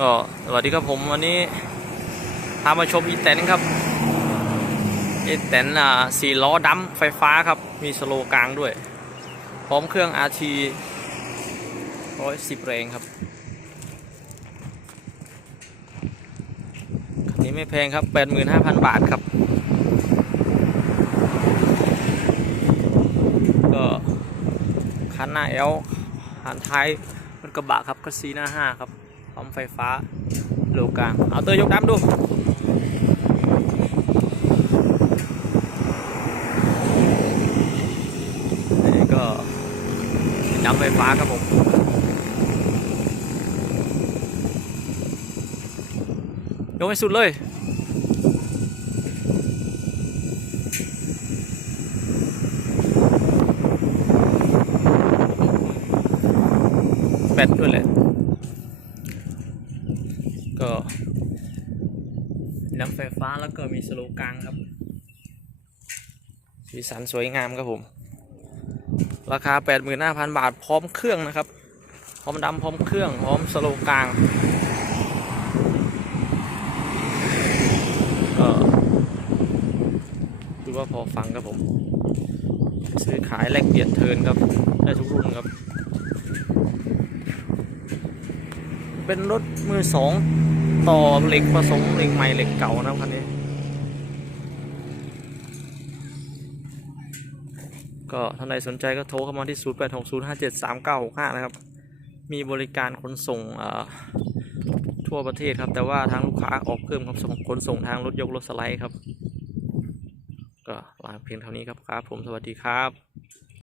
ก็สวัสดีครับผมวันนี้พามาชมอีแตนครับอีแตนอ่าสี่ล้อดัมไฟฟ้าครับ มีสโลกลางด้วย พร้อมเครื่อง RT 110 แรงครับคันนี้ไม่แพงครับ 85,000 บาทครับ ก็คันหน้าเอลหันท้ายรถกระบะครับก็ซีหน้าห้าครับ พร้อมไฟฟ้าโลกลางเอาเตยยกดำดูนี่ ก็นดำไฟฟ้าครับผมยกให้สุดเลยแบตด้วยแหละก็น้ำไฟฟ้าแล้วก็มีสโลกลางครับ สีสันสวยงามครับผม ราคา 85,000 บาทพร้อมเครื่องนะครับ พร้อมดำพร้อมเครื่อง พร้อมสโลกลางก็ดูว่าพอฟังครับผม ซื้อขายแลกเปลี่ยนเทินครับ ได้ทุกรุ่นครับ เป็นรถมือสอง ต่อเหล็กผสมเหล็กใหม่เหล็กเก่านะครับนนี้ ก็ท่านใดสนใจก็โทรเข้ามาที่ 0 8 6 0 5 7 3 9 6 5 นะครับ มีบริการขนส่งเอ่อทั่วประเทศครับ แต่ว่าทางลูกค้าออกเพิ่มครับส่งขนส่งทางรถยกรถสไลด์ครับ ก็ลาเพียงเท่านี้ครับครับ ผมสวัสดีครับ